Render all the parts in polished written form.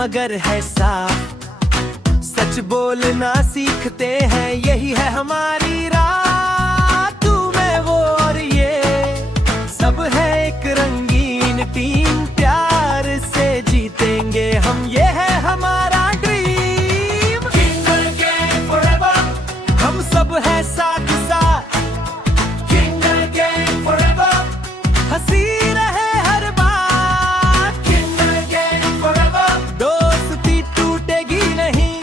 मगर है साफ, सच बोलना सीखते हैं, यही है हमारी राह। तू मैं वो और ये सब है एक रंगीन टीम, प्यार से जीतेंगे हम, ये है हमारा ड्रीम। किंगल गैंग फॉरएवर, हम सब है साथ साथ। किंगल गैंग फॉरएवर, हंसी रहे हर बात। किंगल गैंग फॉरएवर, दोस्ती टूटेगी नहीं।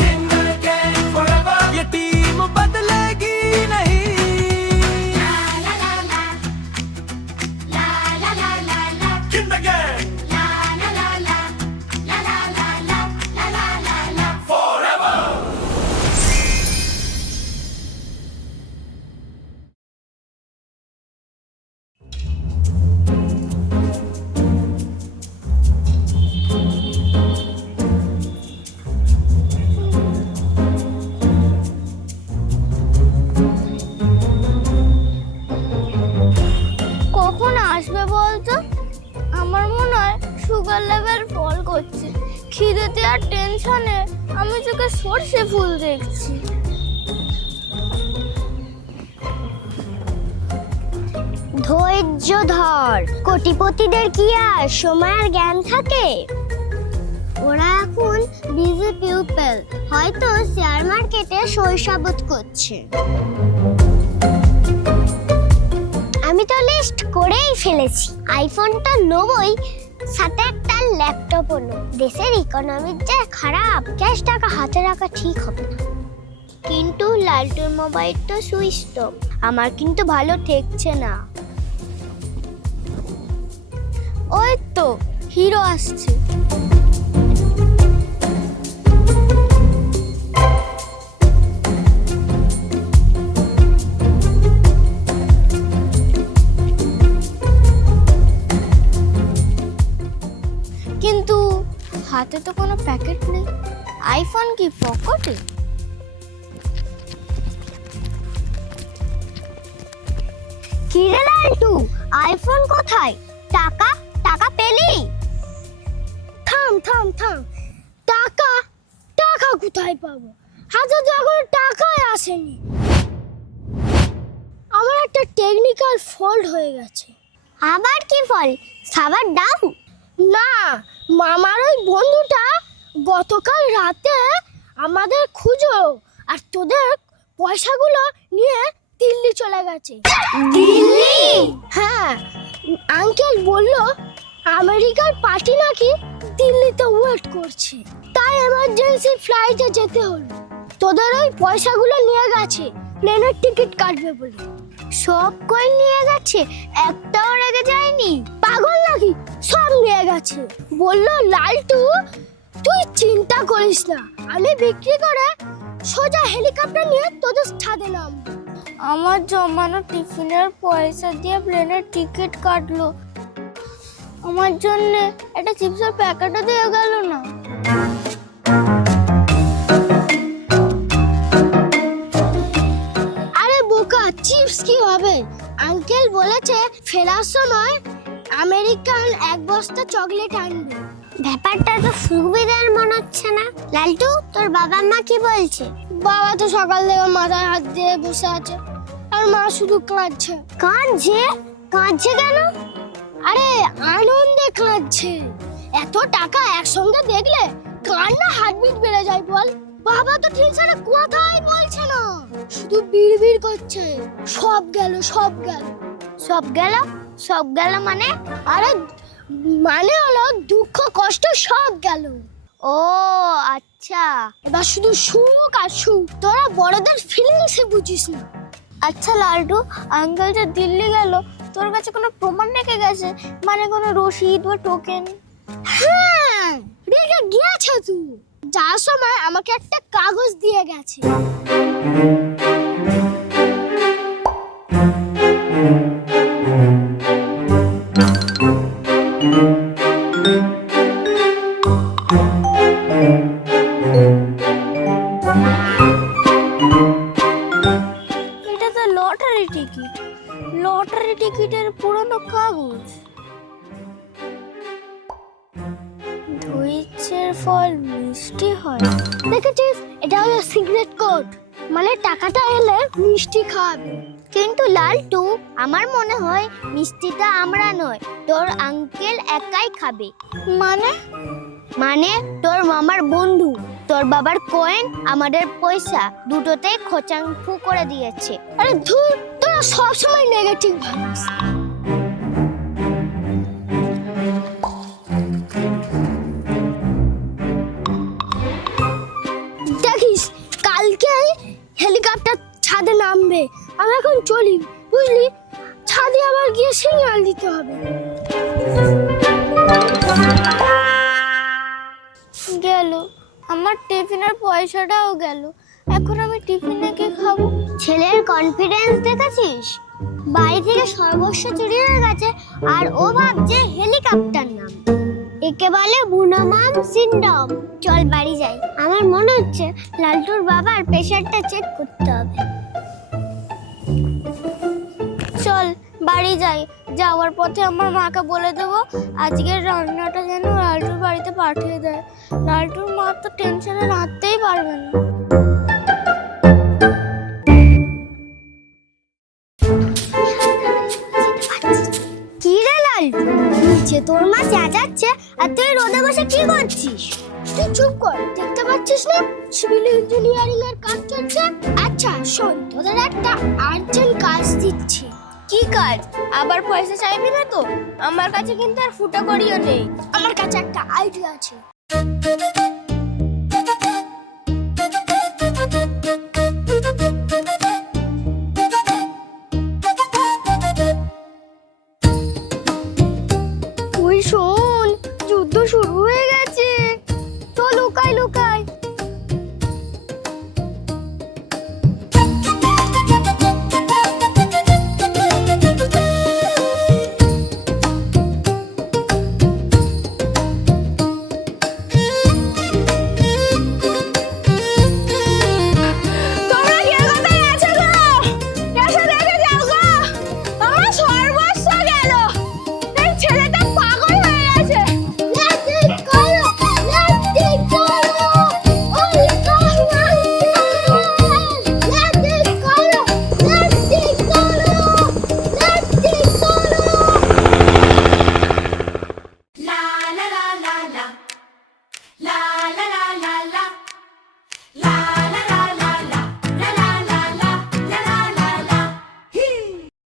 किंगल गैंग फॉरएवर, ये टीम बदलेगी नहीं। किंगल गैंग কখন আসবে বলতো? আমার মনে হয় সুগার লেভেল ফল করছে। খিদেতে আর টেনশনে আমি চোখে সর্ষে ফুল দেখছি। ধৈর্য ধর, কোটিপতিদের কি আর সময় আর জ্ঞান থাকে? ওরা এখন বিজি পিউপল, হয়তো শেয়ার মার্কেটে শৈশাবোধ করছে। আমি তো লিস্ট করেই ফেলেছি, আইফোনটা নেবই, সাথে একটা ল্যাপটপও নেব। দেশের ইকোনমিক যা খারাপ, ক্যাশ টাকা হাতে রাখা ঠিক হবে না। কিন্তু লালটুর মোবাইল তো সুইচ অফ, আমার কিন্তু ভালো ঠেকছে না। ওই তো হিরো আসছে। কিন্তু হাতে তো কোনো প্যাকেট নেই, আইফোন কি পকেটে? কি রে লালটু, আইফোন কোথায়? টাকা টাকা পেলি? থাম থাম থাম, টাকা টাকা কোথায় পাবো? হাতে তো এখন টাকাই আসেনি। আমার একটা টেকনিক্যাল ফল্ট হয়ে গেছে। আবার কি ফল? Server down? না, মামার ওই বন্ধুটা গতকাল রাতে আমাদের খুঁজো আর তোদের পয়সাগুলো নিয়ে দিল্লি চলে গেছে। দিল্লি? হ্যাঁ, আঙ্কেল বললো আমেরিকার পার্টি নাকি দিল্লিতে ওয়েট করছে, তাই এমার্জেন্সি ফ্লাইটে যেতে হলো। তোদের ওই পয়সাগুলো নিয়ে গেছে, প্লেনের টিকিট কাটবে বলে। সব কই নিয়ে গেছে, একটাও রেখে যায়নি? পাগল নাকি, সব নিয়ে গেছে। বললো লালটু তুই চিন্তা করিস না, আমি বিক্রি করে সোজা হেলিকপ্টার নিয়ে তোদের ছাদে নামবো। আমার জমানো টিফিনের পয়সা দিয়ে প্লেনের টিকিট কাটলো, আমার জন্য একটা চিপসের প্যাকেটও দিয়ে গেল না। আরে বোকা, চিপস কি হবে? আঙ্কেল বলেছে ফেরার সময় আমেরিকান এক বস্তা চকলেট আনবে। ব্যাপারটা তো সুবিধার মনে হচ্ছে না। লালটু, তোর বাবা মা কি বলছে? বাবা তো সকাল থেকে মাথায় হাত দিয়ে বসে আছে, আর মা শুধু কাঁদছে। কাঁদছে? কাঁদছে কেন? আরে আনন্দে কাঁদছে। এত টাকা একসঙ্গে দেখলে কার না হার্টবিট বেড়ে যায় বল। বাবা তো টেনশনে কথাই বলছে না, শুধু বিড়বিড় করছে, সব গেল সব গেল। সব গেল? সব গেল মানে? আরে মানে হলো দুঃখ কষ্ট সব গেল। ও আচ্ছা, এবার শুধু সুখ আর সুখ, তোরা বড়দের ফিলিংসই বুঝিস না। আচ্ছা লালটু, আঙ্কেল যে দিল্লি গেল, তোর কাছে কোনো প্রমাণ রেখে গেছে? মানে কোনো রসিদ বা টোকেন? হ্যাঁ, রেখে গিয়েছে। তুই যাওয়ার সময় আমাকে একটা কাগজ দিয়ে গেছে। এটা তো লটারি টিকিট, লটারি টিকিটের পুরনো কাগজ। ধৈর্য গাছের ফল মিষ্টি হয়। দেখেছিস, এটা হলো সিক্রেট কোড, মানে টাকাটা এলে মিষ্টি খাবে। কিন্তু লালটু, আমার মনে হয় মিষ্টিটা আমরা নয়, তোর আঙ্কেল একাই খাবে। মানে মানে তোর মামার বন্ধু, তোর বাবার কয়েন, আমাদের পয়সা দুটোতেই খোঁচাংফু করে দিয়েছে। আরে ধুর, তোরা সবসময় নেগেটিভ ভাবিস। দেখিস, কালকে হেলিকপ্টার ছাদে নামবে। আমি এখন চলি, বুঝলি? ছাদে আবার গিয়ে সিগন্যাল দিতে হবে। গেল আমার টিফিনের পয়সাটাও গেল। এখন আমি টিফিনে কি খাবো? ছেলের কনফিডেন্স দেখেছিস? বাড়ি থেকে সর্বস্ব চুরি হয়ে গেছে আর ও ভাবছে হেলিকপ্টার নাম। একে বলে বুনোমাম সিনড্রোম। চল বাড়ি যাই, আমার মনে হচ্ছে লালটুর বাবার প্রেশারটা চেক করতে হবে। চল বাড়ি যাই, যাওয়ার পথে আমার মাকে বলে দেবো আজকের রান্নাটা যেন লালটুর বাড়িতে পাঠিয়ে দেয়। লালটুর মা তো টেনশনে রাখতেই পারবে না। কি রে লালটু, নিচে তোর মা চেঁচাচ্ছে আর তুই রোদে বসে কি করছিস? তুই চুপ কর, দেখতে পাচ্ছিস না সিভিল ইঞ্জিনিয়ারিং এর কাজ চলছে? আচ্ছা শোন, তোদের একটা আর্জেন্ট কাজ দিচ্ছি। কি কাজ? আবার পয়সা চাইবি না তো? আমার কাছে কিন্তু আর ফুটা করিও নেই। আমার কাছে একটা আইডিয়া আছে।